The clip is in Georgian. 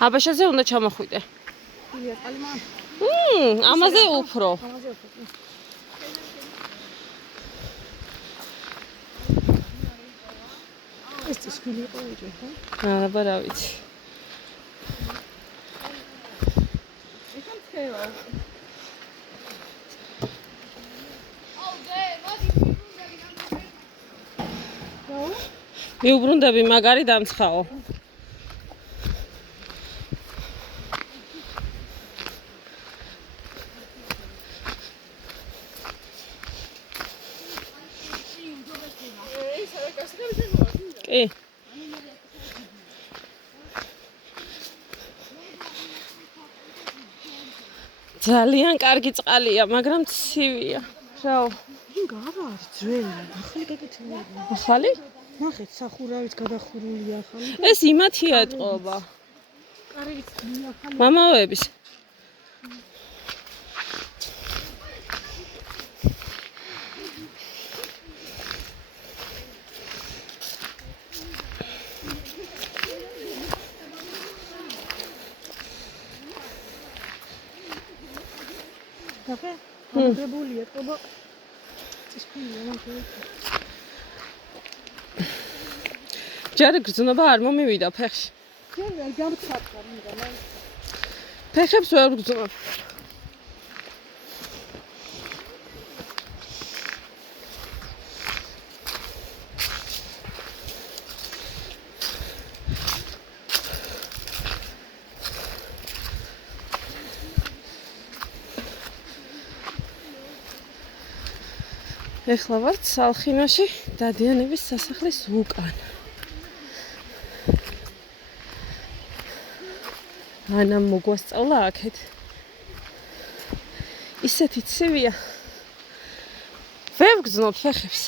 აბაშაზე უნდა ჩამოხვიდე. ამაზე უფრო. ეს წისქვილი იყო უჯერ, ხო? აბა რა ვიცი. ეხლა მცევა. მიუბრუნდები მაგარი დამცხაო. კი. ძალიან კარგი წყალია, მაგრამ ცივია. რაო. გაბა არის ძველი. ახალი გაკეთებულია. ახალი? ნახეთ, სახურავიც გადახურულია ახალი. ეს იმათია ეთყობა. კარგიც ახალი. მამაოების. დაფე? ამგრებული ეთყობა. წისქვილია მაგარი. ჯერ გრძნობა არ მომივიდა ფეხში. ჯერ გამცხარდა მინდა. ფეხებს ვერ გრძნობ. ეხლა ვართ სალხინოში, დადიანების სასახლის უკან. ანამ მოგვასწავლა აქეთ. ისეთი ცივია. ვერ გრძნობ ფეხებს.